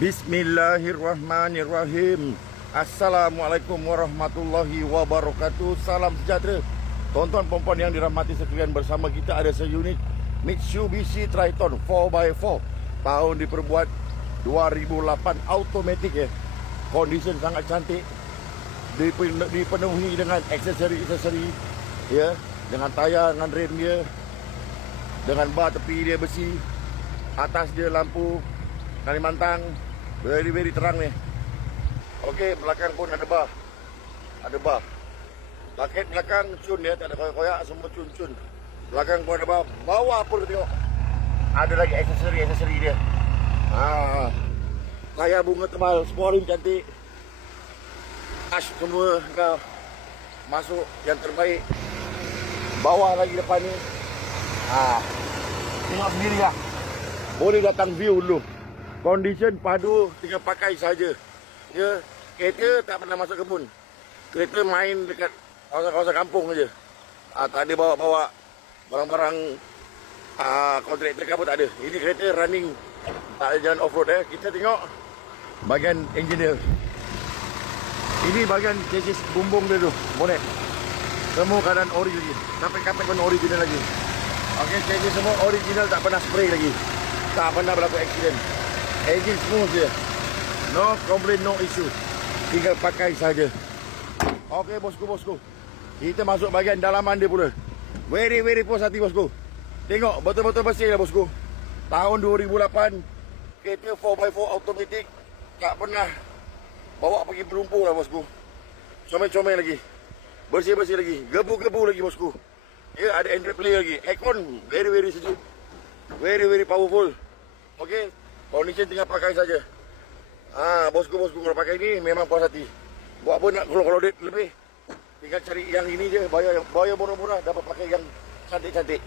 Bismillahirrahmanirrahim. Assalamualaikum warahmatullahi wabarakatuh. Salam sejahtera. Tuan-tuan perempuan yang dirahmati sekalian, bersama kita ada seunit Mitsubishi Triton 4x4. Tahun diperbuat 2008, automatic ya. Condition sangat cantik. Dipenuhi dengan aksesori ya, dengan tayar, dengan rem dia, dengan bar tepi dia besi, atas dia lampu Kalimantan, very terang ni. Okey, belakang pun ada bar. Paket belakang cun dia, tak ada koyak-koyak, semua cun. Belakang pun ada bar. Bawah pun tengok, ada lagi aksesori dia. Tayar bunga tebal, sporing cantik. Ash semua kau masuk yang terbaik. Bawah lagi depan ni. Tengok sendiri lah. Boleh datang view dulu. Condition padu, tinggal pakai saja. Ya, kereta tak pernah masuk kebun. Kereta main dekat kawasan kampung saja. Tak ada bawa barang-barang kontraktor ke apa, tak ada. Ini kereta running, tak ada jalan off-road. Kita tengok bahagian engineer. Ini bahagian chassis bumbung dia tu, bonet. Semua keadaan ori lagi. Kapek-kapek pun original lagi. Okey, chassis semua original, tak pernah spray lagi. Tak pernah berlaku accident. Engine smooth je. No complaint, no issue. Tinggal pakai saja. Okey bosku. Kita masuk bahagian dalaman dia pula. Very puas hati bosku. Tengok betul-betul bersih lah bosku. Tahun 2008, kereta 4x4 automatic. Tak pernah bawa pergi berlumpur lah bosku. Comel-comel lagi. Bersih lagi. Gebu-gebu lagi bosku. Ya, ada Android Play lagi. Aircon very sejuk. Very powerful. Okey, condition tinggal pakai saja. Bosku kalau pakai ni memang puas hati. Buat apa nak kalau duit lebih, tinggal cari yang ini je. Bayar murah-murah, dapat pakai yang cantik-cantik.